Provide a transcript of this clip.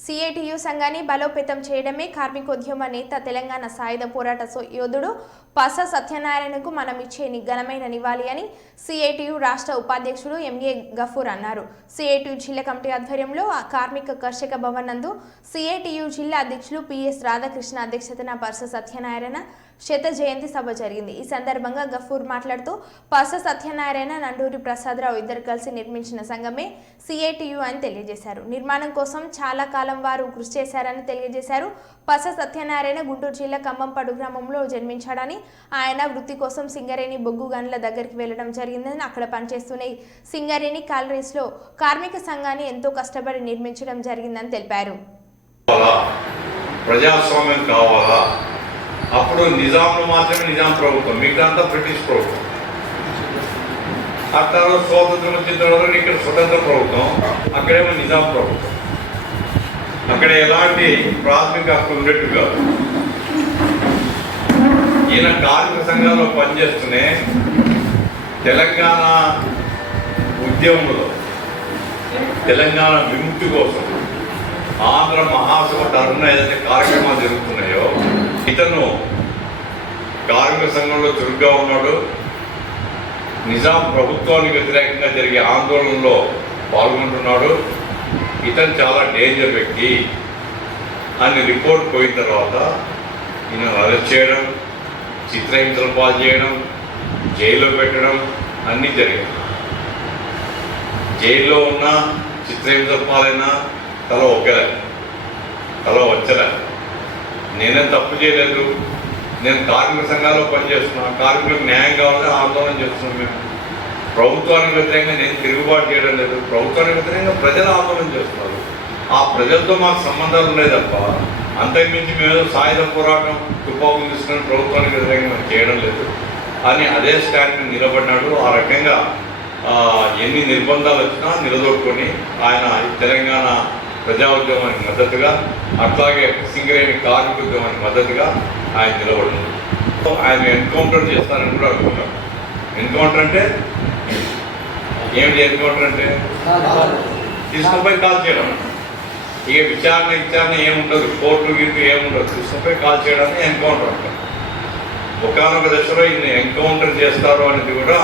CITU సంఘాన్ని బలోపేతం చేయడమే కార్మికోద్యమ నేత తెలంగాణ సాయుధ పోరాట సో- యోధుడు పస సత్యనారాయణకు మనం ఇచ్చే ని- ఘనమైన నివాళి అని సిఐటియు రాష్ట్ర ఉపాధ్యక్షుడు ఎంఏ గఫూర్ అన్నారు. సిఐటియు జిల్లా కమిటీ ఆధ్వర్యంలో కార్మిక కర్షక భవన్ నందు సిఐటియు జిల్లా అధ్యక్షులు పిఎస్ రాధాకృష్ణ అధ్యక్షతన పర్స సత్యనారాయణ శత జయంతి సభ జరిగింది. ఈ సందర్భంగా గఫూర్ మాట్లాడుతూ పస సత్యనారాయణ నండూరి ప్రసాదరావు ఇద్దరు కలిసి నిర్మించిన సంఘమే సిఐటియు అని తెలియజేశారు. నిర్మాణం కోసం చాలా కాలం కాలం వారు కృషి చేశారని తెలియజేశారు. పస సత్యనారాయణ గుంటూరు జిల్లా ఖమ్మంపడు గ్రామంలో జన్మించాడని ఆయన వృత్తి కోసం సింగరేణి బొగ్గు గనుల దగ్గరికి వెళ్ళడం జరిగిందని అక్కడ పనిచేస్తున్నాయి సింగరేణి కాలరీస్లో కార్మిక సంఘాన్ని ఎంతో కష్టపడి నిర్మించడం జరిగిందని తెలిపారు. ప్రజాస్వామ్యం కావాలా? అప్పుడు నిజాంలో మాత్రమే నిజాం ప్రభుత్వం. మిగతా బ్రిటిష్ ప్రభుత్వం. ఆ తర్వాత స్వాతంత్రం వచ్చిన తర్వాత ఇక్కడ స్వతంత్ర ప్రభుత్వం అక్కడేమో నిజాం ప్రభుత్వం. అక్కడ ఎలాంటి ప్రాథమిక హక్కు ఉండేట్టు కాదు. ఈయన కార్మిక సంఘాల్లో పనిచేస్తూనే తెలంగాణ ఉద్యమంలో తెలంగాణ విముక్తి కోసం ఆంధ్ర మహాసభ తరఫున ఏదైతే కార్యక్రమాలు జరుగుతున్నాయో ఇతను కార్మిక సంఘంలో చురుగ్గా ఉన్నాడు. నిజాం ప్రభుత్వానికి వ్యతిరేకంగా జరిగే ఆందోళనలో పాల్గొంటున్నాడు. ఇతను చాలా డేంజర్ వ్యక్తి అని రిపోర్ట్ పోయిన తర్వాత ఈయన అరెస్ట్ చేయడం చిత్రహింసలు పాలు చేయడం జైల్లో పెట్టడం అన్నీ జరిగాయి. జైల్లో ఉన్న చిత్రహింసలు పాలైనా తల ఒక్కలే తల వచ్చలే. నేనేం తప్పు చేయలేదు. నేను కార్మిక సంఘాల్లో పనిచేస్తున్నా కార్మికులకు న్యాయం కావాలని ఆందోళన చేస్తున్నాం మేము. ప్రభుత్వానికి వ్యతిరేకంగా నేను తిరుగుబాటు చేయడం లేదు. ప్రభుత్వానికి వ్యతిరేకంగా ప్రజలు ఆందోళన చేస్తున్నారు. ఆ ప్రజలతో మాకు సంబంధాలు ఉన్నాయి తప్ప అంతకుమించి మేము సాయుధ పోరాటం తుపాకులు తీసుకుని ప్రభుత్వానికి వ్యతిరేకంగా చేయడం లేదు. అని అదే స్టాండ్ నిలబడినాడు. ఆ రకంగా ఎన్ని నిర్బంధాలు వచ్చినా నిలదొక్కుని ఆయన తెలంగాణ ప్రజా ఉద్యమానికి మద్దతుగా అట్లాగే సింగరేణి కార్మిక ఉద్యమానికి మద్దతుగా ఆయన నిలబడింది ఆయన ఎన్కౌంటర్ చేస్తారని కూడా అనుకున్నాడు ఎన్కౌంటర్ అంటే? ఏమిటి ఎన్కౌంటర్ అంటే? తీసుకుపోయి కాల్ చేయడం. ఇక విచారణ విచారణ ఏముండదు. కోర్టు గిట్టు ఏముండదు. తీసుకుపోయి కాల్ చేయడాన్ని ఎన్కౌంటర్ అంటారు ఒకనొక దశలో ఈయన ఎన్కౌంటర్ చేస్తారు అనేది కూడా